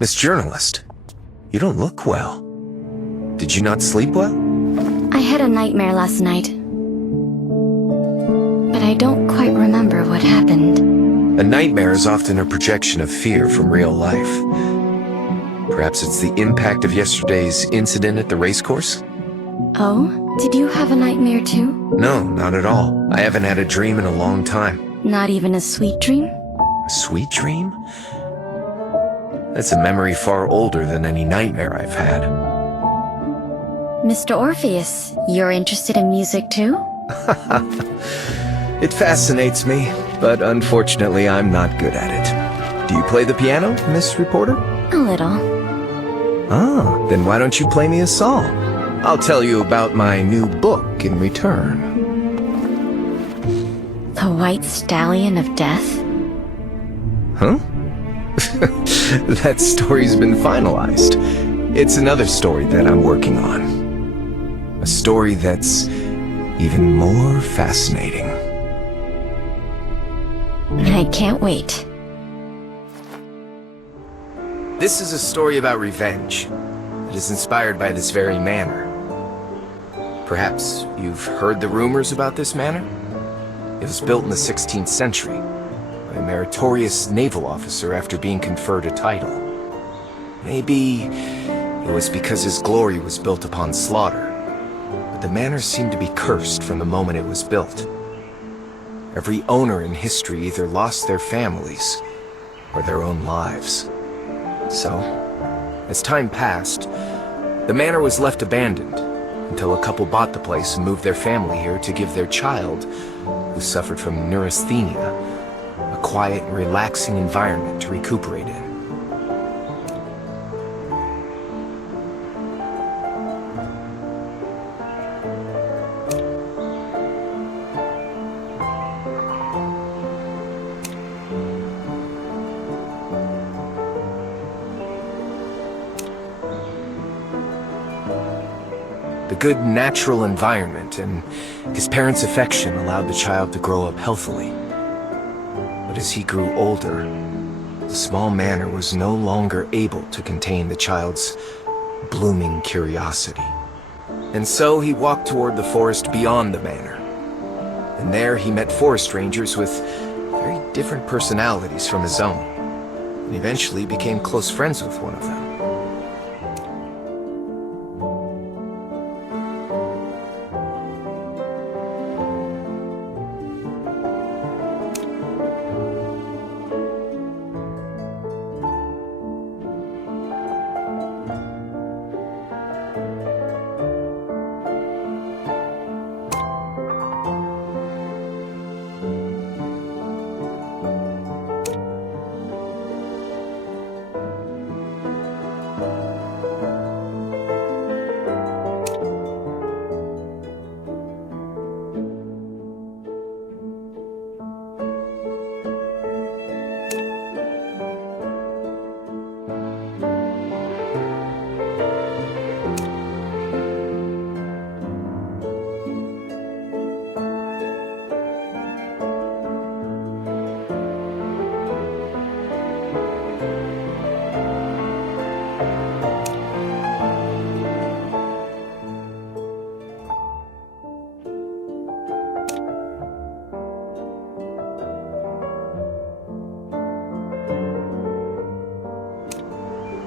Miss Journalist, you don't look well. Did you not sleep well? I had a nightmare last night, but I don't quite remember what happened. A nightmare is often a projection of fear from real life. Perhaps it's the impact of yesterday's incident at the racecourse? Oh? Did you have a nightmare too? No, not at all. I haven't had a dream in a long time. Not even a sweet dream? A sweet dream? That's a memory far older than any nightmare I've had. Mr. Orpheus, you're interested in music too? It fascinates me, but unfortunately I'm not good at it. Do you play the piano, Miss Reporter? A little. Ah, then why don't you play me a song? I'll tell you about my new book in return. The White Stallion of Death? Huh? That story's been finalized. It's another story that I'm working on. A story that's even more fascinating. I can't wait. This is a story about revenge. It is inspired by this very manor. Perhaps you've heard the rumors about this manor? It was built in the 16th century by a meritorious naval officer after being conferred a title. Maybe it was because his glory was built upon slaughter, but the manor seemed to be cursed from the moment it was built. Every owner in history either lost their families or their own lives. So, as time passed, the manor was left abandoned until a couple bought the place and moved their family here to give their child, who suffered from neurasthenia, a quiet and relaxing environment to recuperate in. The good natural environment and his parents' affection allowed the child to grow up healthily. But as he grew older, the small manor was no longer able to contain the child's blooming curiosity. And so he walked toward the forest beyond the manor. And there he met forest rangers with very different personalities from his own, and eventually became close friends with one of them.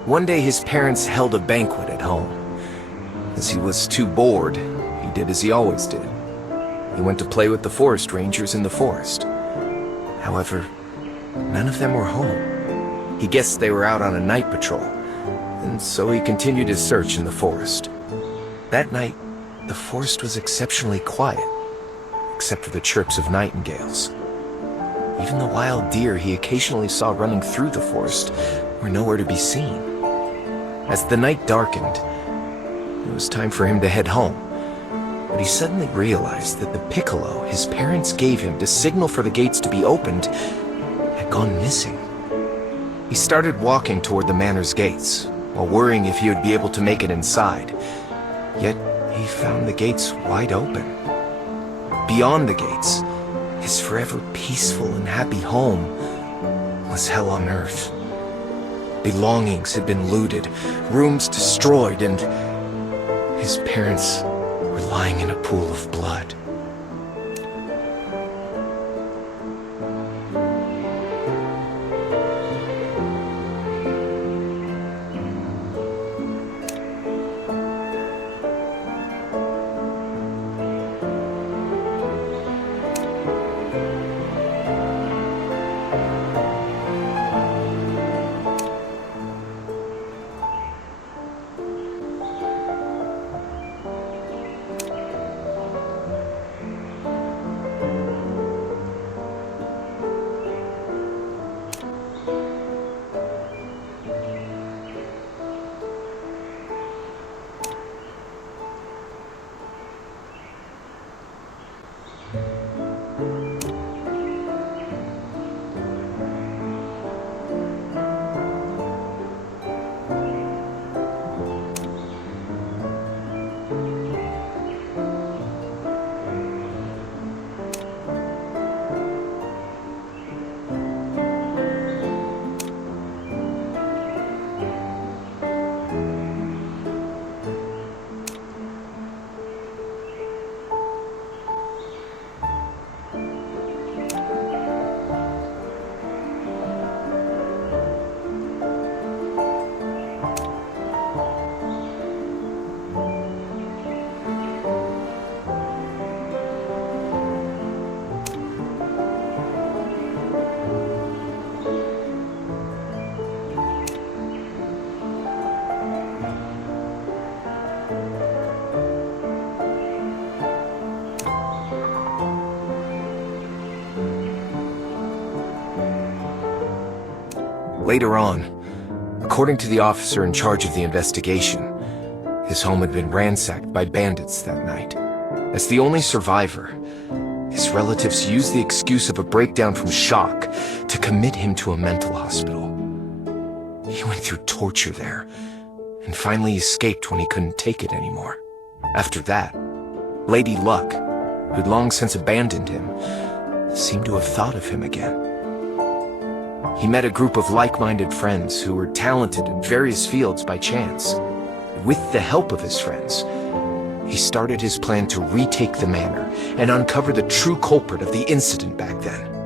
One day his parents held a banquet at home. As he was too bored, he did as he always did. He went to play with the forest rangers in the forest. However, none of them were home. He guessed they were out on a night patrol, and so he continued his search in the forest. That night, the forest was exceptionally quiet, except for the chirps of nightingales. Even the wild deer he occasionally saw running through the forest were nowhere to be seen. As the night darkened, it was time for him to head home. But he suddenly realized that the piccolo his parents gave him to signal for the gates to be opened had gone missing. He started walking toward the manor's gates, while worrying if he would be able to make it inside. Yet he found the gates wide open. Beyond the gates, his forever peaceful and happy home was hell on earth. Belongings had been looted, rooms destroyed, and his parents were lying in a pool of blood. Later on, according to the officer in charge of the investigation, his home had been ransacked by bandits that night. As the only survivor, his relatives used the excuse of a breakdown from shock to commit him to a mental hospital. He went through torture there, and finally escaped when he couldn't take it anymore. After that, Lady Luck, who'd long since abandoned him, seemed to have thought of him again. He met a group of like-minded friends who were talented in various fields by chance. With the help of his friends, he started his plan to retake the manor and uncover the true culprit of the incident back then.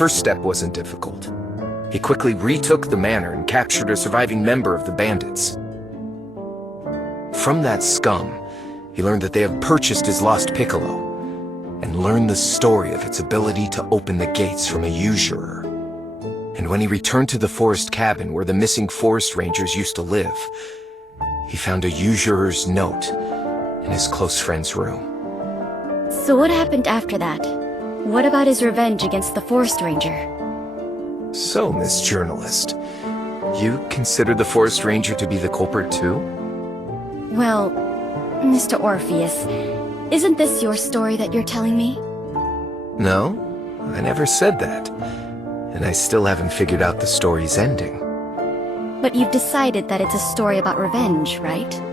first step wasn't difficult. He quickly retook the manor and captured a surviving member of the bandits. From that scum, he learned that they have purchased his lost piccolo, and learned the story of its ability to open the gates from a usurer. And when he returned to the forest cabin where the missing forest rangers used to live, he found a usurer's note in his close friend's room. So what happened after that? What about his revenge against the forest ranger? So, Miss Journalist, you consider the forest ranger to be the culprit too? Well, Mr. Orpheus, isn't this your story that you're telling me? No, I never said that. And I still haven't figured out the story's ending. But you've decided that it's a story about revenge, right?